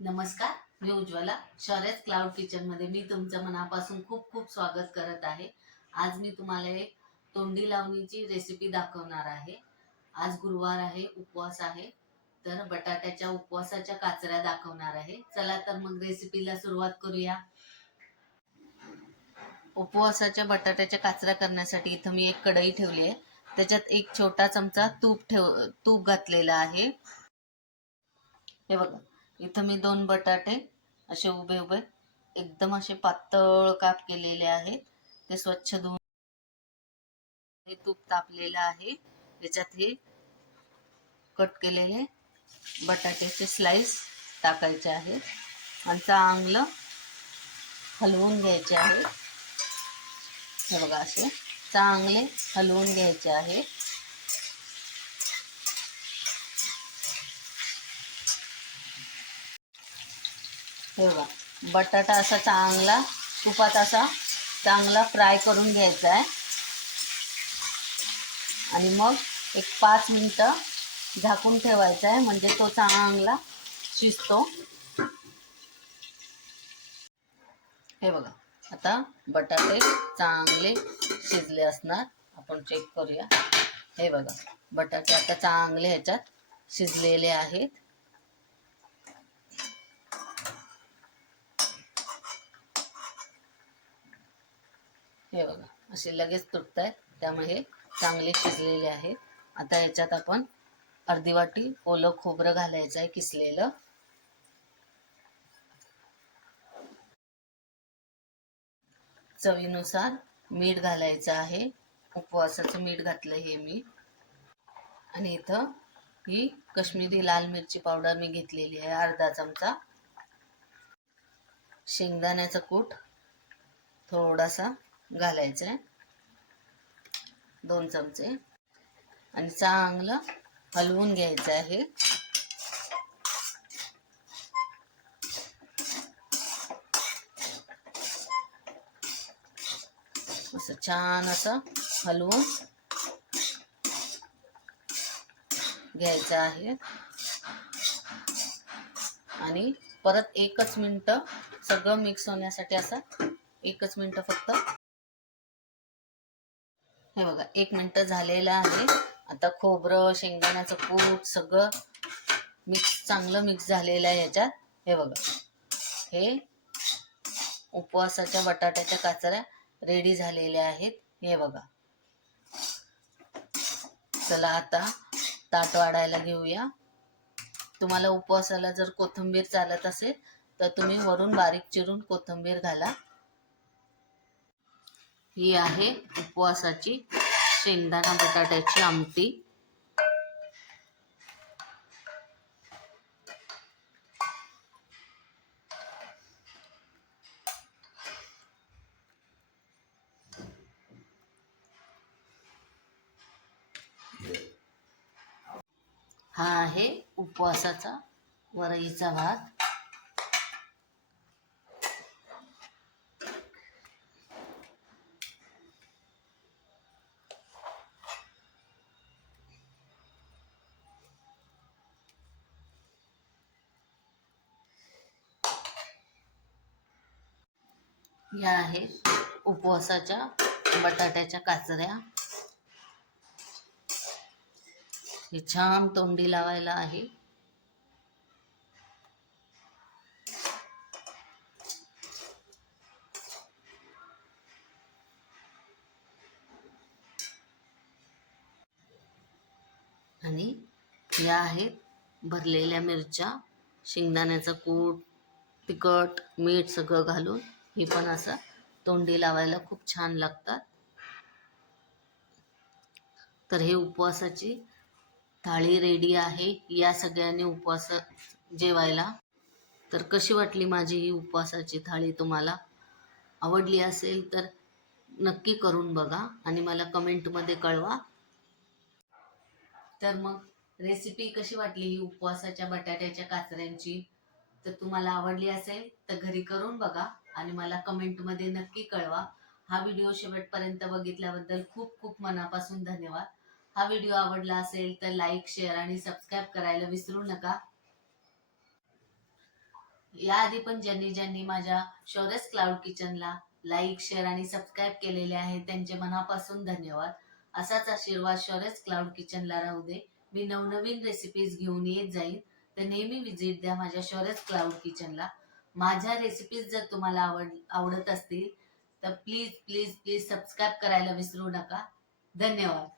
नमस्कार, मी Ujjwala. शौर्यच cloud kitchen मध्ये मी तुमचं मनापासून खूप खूप स्वागत करत आहे. आज मी तुम्हाला एक तोंडी लावणीची रेसिपी दाखवणार आहे. आज गुरुवार आहे, उपवास आहे, तर बटाट्याच्या उपवासाच्या काचऱ्या दाखवणार आहे. चला तर मग रेसिपीला सुरुवात करूया. उपवासाच्या बटाट्याच्या काचऱ्या करण्यासाठी इथं मी एक कढई ठेवली आहे. त्याच्यात एक छोटा चमचा तूप घातलेला आहे. हे बघा, इथं मी 2 बटाटे असे उभे उभे एकदम असे पातळ काप केलेले आहेत. ते स्वच्छ धुवून हे तूप तापलेलं आहे. त्याच्यात हे कट केलेले बटाट्याचे स्लाइस टाकायचे आहेत आणि चांगलं हलवून घ्यायचे आहे. हे बघा, असे चांगले हलवून घ्यायचे आहे. हे बघा, बटाटा असा चांगला तुपात असा चांगला फ्राय करून घ्यायचा आहे आणि मग एक 5 मिनिटं झाकून ठेवायचा आहे, म्हणजे तो चांगला शिजतो. हे बघा, आता बटाटे चांगले शिजले असणार, आपण चेक करूया. हे बघा, बटाटे आता चांगले ह्याच्यात शिजलेले आहेत. हे बघा, असे लगेच तुटत आहेत, त्यामुळे हे चांगले शिजलेले आहेत. आता याच्यात आपण अर्धी वाटी ओलं खोबरं घालायचं आहे, किसलेलं. चवीनुसार मीठ घालायचं आहे. उपवासाचं मीठ घातलं हे मी. आणि इथं ही काश्मीरी लाल मिरची पावडर मी घेतलेली आहे, अर्धा चमचा. शेंगदाण्याचं कूट थोडासा घालायचं आहे, 2 चमचे. आणि चांगलं हलवून घ्यायचं आहे. असं छान असं हलवून घ्यायचं आहे. आणि परत 1च मिनिट सगळं मिक्स होण्यासाठी असं 1च मिनिट फक्त. हे बघा, 1 मिनिट झालेलं आहे. आता खोबरं, शेंगदाण्याचं कूट सगळं चांगलं मिक्स झालेलं आहे याच्यात. हे बघा, हे उपवासाच्या बटाट्याच्या काचऱ्या रेडी झालेल्या आहेत. हे बघा, चला आता ताट वाढायला घेऊया. तुम्हाला उपवासाला जर कोथिंबीर चालत असेल तर तुम्ही वरून बारीक चिरून कोथिंबीर घाला. ही आहे उपवासाची शेंगदाणा बटाट्याची आमटी. हा आहे उपवासाचा वरईचा भात. या आहेत उपवासाच्या बटाट्याच्या काचऱ्या. हे छान तोंडी लावायला आहे. आणि या आहेत भरलेल्या मिरच्या, शेंगदाण्याचा कूट, तिखट, मीठ सगळं घालून हे पण असं तोंडी लावायला खूप छान लागतात. तर हे उपवासाची थाळी रेडी आहे. या सगळ्यांनी उपवास जेवायला. तर कशी वाटली माझी ही उपवासाची थाळी? तुम्हाला आवडली असेल तर नक्की करून बघा आणि मला कमेंटमध्ये कळवा. तर मग रेसिपी कशी वाटली ही उपवासाच्या बटाट्याच्या काचऱ्यांची? तर तुम्हाला आवडली असेल तर घरी करून बघा आणि मला कमेंटमध्ये नक्की कळवा. हा व्हिडिओ शेवटपर्यंत बघितल्याबद्दल खूप खूप मनापासून धन्यवाद. हा व्हिडिओ आवडला असेल तर लाईक, शेअर आणि सबस्क्राईब करायला विसरू नका. याआधी पण ज्यांनी ज्यांनी माझ्या शौर्यस क्लाउड किचनला लाईक, शेअर आणि सबस्क्राईब केलेले आहे त्यांचे मनापासून धन्यवाद. असाच आशीर्वाद शौर्यस क्लाउड किचनला राहू दे. मी नवनवीन रेसिपीज घेऊन येत जाईन, तर नेहमी विजिट द्या माझ्या शौर्यस क्लाउड किचनला. माझ्या रेसिपीज जर तुम्हाला आवडत असतील तर प्लीज प्लीज प्लीज सबस्क्राईब करायला विसरू नका. धन्यवाद.